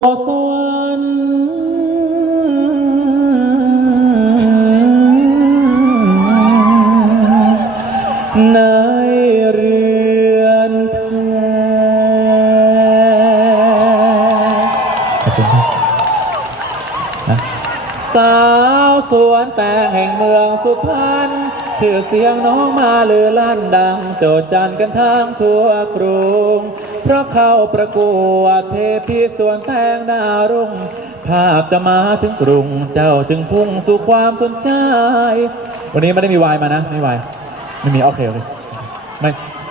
โอสวรรค์ในเรือนแพขอบคุณครับนะ สาวสวนแต่งแห่งเมืองสุพรรณชื่อเสียงน้องมาลือลั่นดัง โจดจันกันทางทั่วกรุง เพราะเข้าประกวดเทพีสวนแตงดารุ่ง ภาพจะมาถึงกรุง เจ้าจึงพุ่งสู่ความสนใจ วันนี้ไม่ได้มีวายมานะ ไม่วายไม่มีโอเคโอเคไม่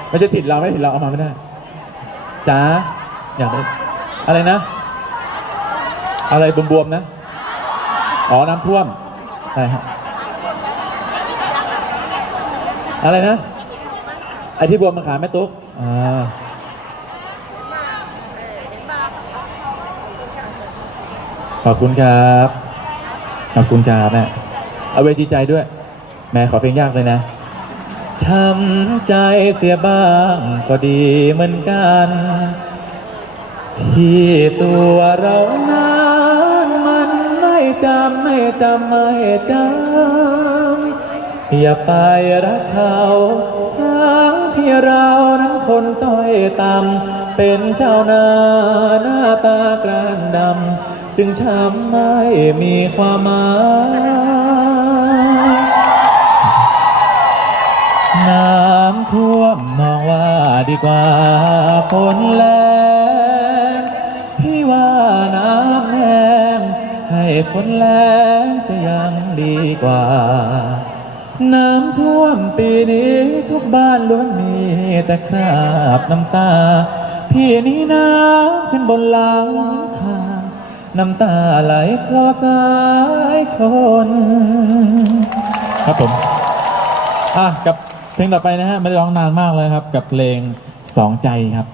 ไม่ใช่ถิ่นเราไม่ถิ่นเราเอามาไม่ได้จ้าอยากได้อะไรนะ อะไรบวมๆนะ อ๋อ น้ำท่วมอะไรฮะอะไรนะ ไอ้ที่บวมมาขาแม่ตุ๊กอ่าขอบคุณครับ ขอบคุณครับแม่เอาเวทีใจด้วย แม่ขอเพลงยากเลยนะช้ำใจเสียบ้างก็ดีเหมือนกัน ที่ตัวเรานั้นมันไม่จำไม่ จำไม่จำอย่าไปรักเขาทั้งที่เรานั้นคนต้อยต่ำเป็นชาวนาหน้าตากรานดำจึงช้ำไม่มีความหมายน้ำท่วมมองว่าดีกว่าฝนแรงพี่ว่าน้ำ ฝนแรงเสียยังดีกว่า น้ำท่วมปีนี้ทุกบ้านล้วนมีแต่คราบน้ำตา พี่นี้น้ำขึ้นบนหลังคาน้ำตาไหลคลอสายชน ครับผมอะกับเพลงต่อไปนะฮะไม่ได้ร้องนานมากเลยครับ กับเพลงสองใจครับ